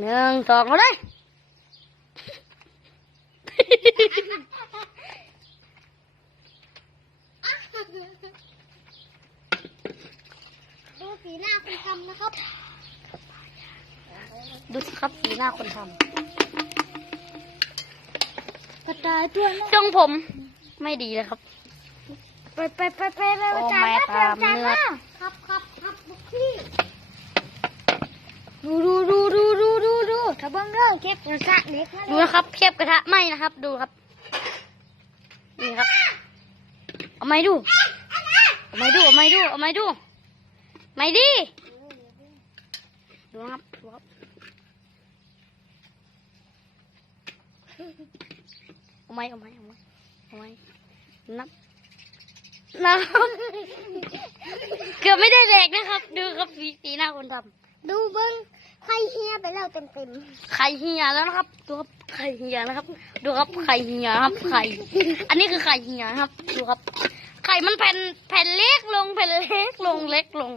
หนึ่งสองเอาเลยดูสีหน้าคุณทำนะครับ ดูสิครับสีหน้าคนทกระจายตัวนะำจงผมไม่ดีเลยครับ ไปไปไปไปไปโอ้จ่ายแม่นะตามจ่ายเนื้อ นะครับครับครับบุกพี่ดูดูดูดูดูดูดู ถ้าเบิ้งเรื่องเก็บกระสะเล็กนะดูนะครับเทียบกระทะไหมนะครับ ดูครับ นี่ครับ เอาไม้ดู เอาไม้ดู เอาไม้ดู เอาไม้ดู ไม่ดี ดูนะครับดูครับเอาไม้เอาไม้เอาไม้เอาไม้นับนับเกือบไม่ได้แหลกนะครับ ดูครับสีสีหน้าคนทำ ดูเบิ้งไข่เฮียไปแล้วเต็มเต็มไข่เฮียแล้วนะครับ ดูครับไข่เฮียนะครับ ดูครับไข่เฮียครับไข่ อันนี้คือไข่เฮียครับ ดูครับ ไข่มันแผ่นแผ่นเล็กลงแผ่นเล็กลงเล็กลง